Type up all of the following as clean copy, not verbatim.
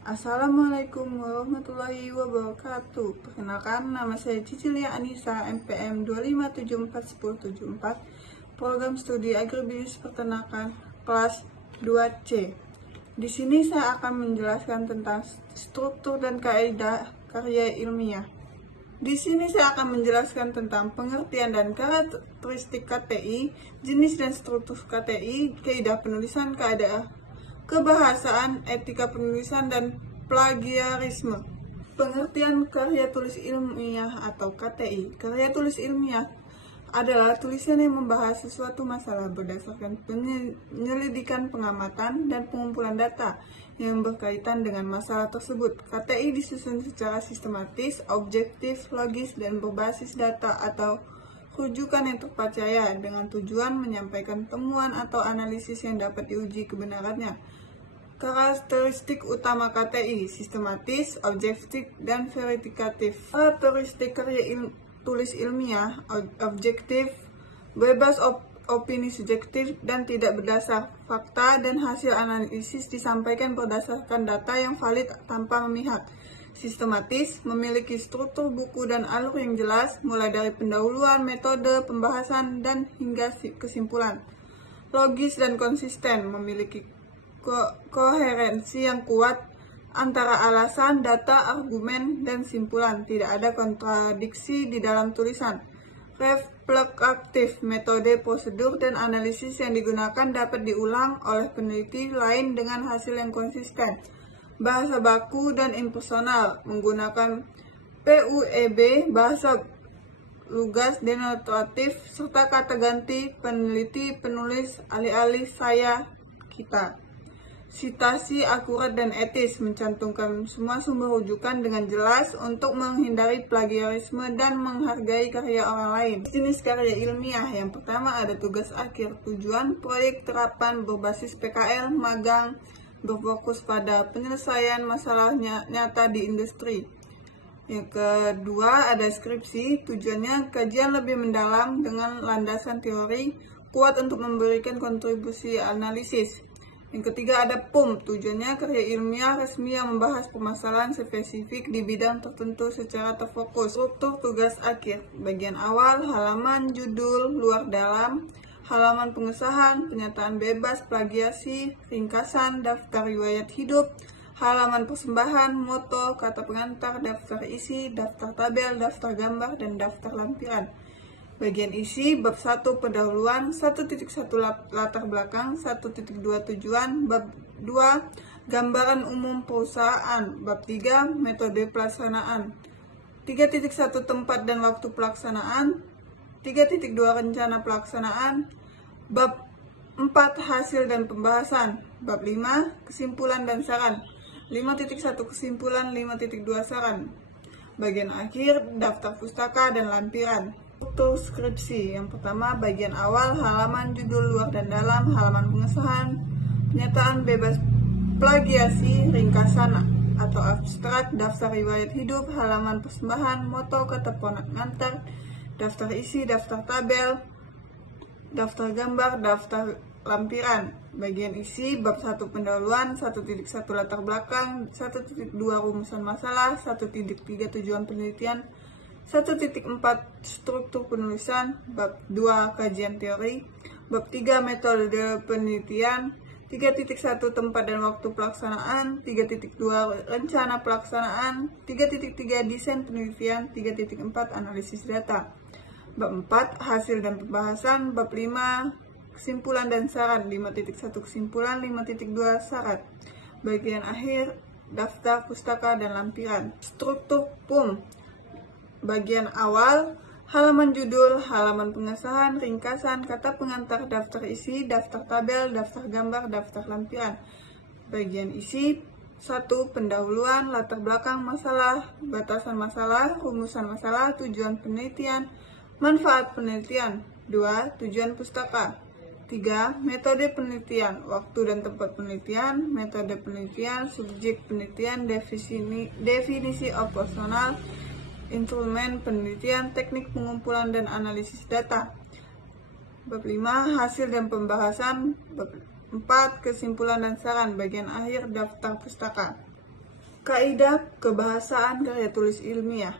Assalamualaikum warahmatullahi wabarakatuh. Perkenalkan, nama saya Cicilia Anissa, MPM 2574104, Program Studi Agribisnis Peternakan, kelas 2C. Di sini saya akan menjelaskan tentang struktur dan kaidah karya ilmiah. Di sini saya akan menjelaskan tentang pengertian dan karakteristik KTI, jenis dan struktur KTI, kaidah penulisan, kaidah kebahasaan, etika penulisan, dan plagiarisme. Pengertian karya tulis ilmiah atau KTI. Karya tulis ilmiah adalah tulisan yang membahas sesuatu masalah berdasarkan penyelidikan, pengamatan, dan pengumpulan data yang berkaitan dengan masalah tersebut. KTI disusun secara sistematis, objektif, logis, dan berbasis data atau rujukan yang terpercaya dengan tujuan menyampaikan temuan atau analisis yang dapat diuji kebenarannya. Karakteristik utama KTI: sistematis, objektif, dan verifikatif. Karakteristik karya tulis ilmiah: objektif, bebas opini subjektif, dan tidak berdasar fakta, dan hasil analisis disampaikan berdasarkan data yang valid tanpa memihak. Sistematis, memiliki struktur buku dan alur yang jelas, mulai dari pendahuluan, metode, pembahasan, dan hingga kesimpulan. Logis dan konsisten, memiliki koherensi yang kuat antara alasan, data, argumen, dan simpulan. Tidak ada kontradiksi di dalam tulisan. Reflektif, metode, prosedur, dan analisis yang digunakan dapat diulang oleh peneliti lain dengan hasil yang konsisten. Bahasa baku dan impersonal, menggunakan PUEB, bahasa lugas, denotatif, serta kata ganti peneliti, penulis, alih-alih saya, kita. Sitasi akurat dan etis, mencantumkan semua sumber rujukan dengan jelas untuk menghindari plagiarisme dan menghargai karya orang lain. Jenis karya ilmiah: yang pertama ada tugas akhir, tujuan proyek terapan berbasis PKL, magang, berfokus pada penyelesaian masalah nyata di industri. Yang kedua ada skripsi, tujuannya kajian lebih mendalam dengan landasan teori kuat untuk memberikan kontribusi analisis. Yang ketiga ada PUM, tujuannya karya ilmiah resmi yang membahas permasalahan spesifik di bidang tertentu secara terfokus. Struktur tugas akhir: bagian awal, halaman, judul, luar dalam, halaman pengesahan, pernyataan bebas plagiasi, ringkasan, daftar riwayat hidup, halaman persembahan, moto, kata pengantar, daftar isi, daftar tabel, daftar gambar, dan daftar lampiran. Bagian isi: bab 1 pendahuluan, 1.1 latar belakang, 1.2 tujuan, bab 2 gambaran umum perusahaan, bab 3 metode pelaksanaan, 3.1 tempat dan waktu pelaksanaan, 3.2 rencana pelaksanaan, bab 4 hasil dan pembahasan, bab 5 kesimpulan dan saran, 5.1 kesimpulan, 5.2 saran. Bagian akhir daftar pustaka dan lampiran. Struktur skripsi: yang pertama bagian awal, halaman, judul, luar dan dalam, halaman pengesahan, pernyataan bebas plagiasi, ringkasan atau abstrak, daftar riwayat hidup, halaman persembahan, moto, kata pengantar, daftar isi, daftar tabel, daftar gambar, daftar lampiran. Bagian isi: bab 1 pendahuluan, 1.1 latar belakang, 1.2 rumusan masalah, 1.3 tujuan penelitian, 1.4 struktur penulisan, bab 2 kajian teori, bab 3 metode penelitian, 3.1 tempat dan waktu pelaksanaan, 3.2 rencana pelaksanaan, 3.3 desain penelitian, 3.4 analisis data, bab 4 hasil dan pembahasan, bab 5 kesimpulan dan saran, 5.1 kesimpulan, 5.2 syarat. Bagian akhir daftar pustaka dan lampiran. Struktur PUM: bagian awal, halaman judul, halaman pengesahan, ringkasan, kata pengantar, daftar isi, daftar tabel, daftar gambar, daftar lampiran. Bagian isi: 1. Pendahuluan, latar belakang masalah, batasan masalah, rumusan masalah, tujuan penelitian, manfaat penelitian. 2. Tujuan pustaka. 3. Metode penelitian, waktu dan tempat penelitian, metode penelitian, subjek penelitian, definisi operasional, instrumen penelitian, teknik pengumpulan dan analisis data. Bab 5 hasil dan pembahasan. Bab 4 kesimpulan dan saran. Bagian akhir daftar pustaka. Kaidah kebahasaan karya tulis ilmiah.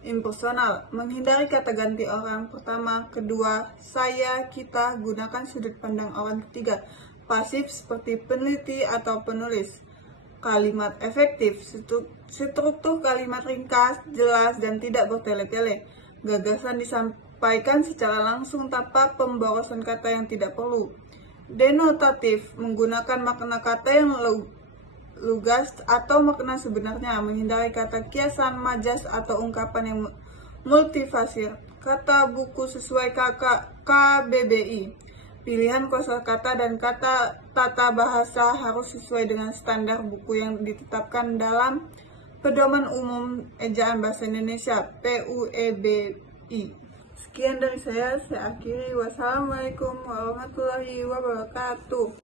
Impersonal, menghindari kata ganti orang pertama, kedua, saya, kita, gunakan sudut pandang orang ketiga. Pasif seperti peneliti atau penulis. Kalimat efektif, struktur kalimat ringkas, jelas, dan tidak bertele-tele. Gagasan disampaikan secara langsung tanpa pemborosan kata yang tidak perlu. Denotatif, menggunakan makna kata yang lugas atau makna sebenarnya, menghindari kata kiasan, majas, atau ungkapan yang multifasir. Kata buku sesuai KBBI. Pilihan kosakata dan kata tata bahasa harus sesuai dengan standar buku yang ditetapkan dalam Pedoman Umum Ejaan Bahasa Indonesia (PUEBI). Sekian dari saya akhiri. Wassalamualaikum warahmatullahi wabarakatuh.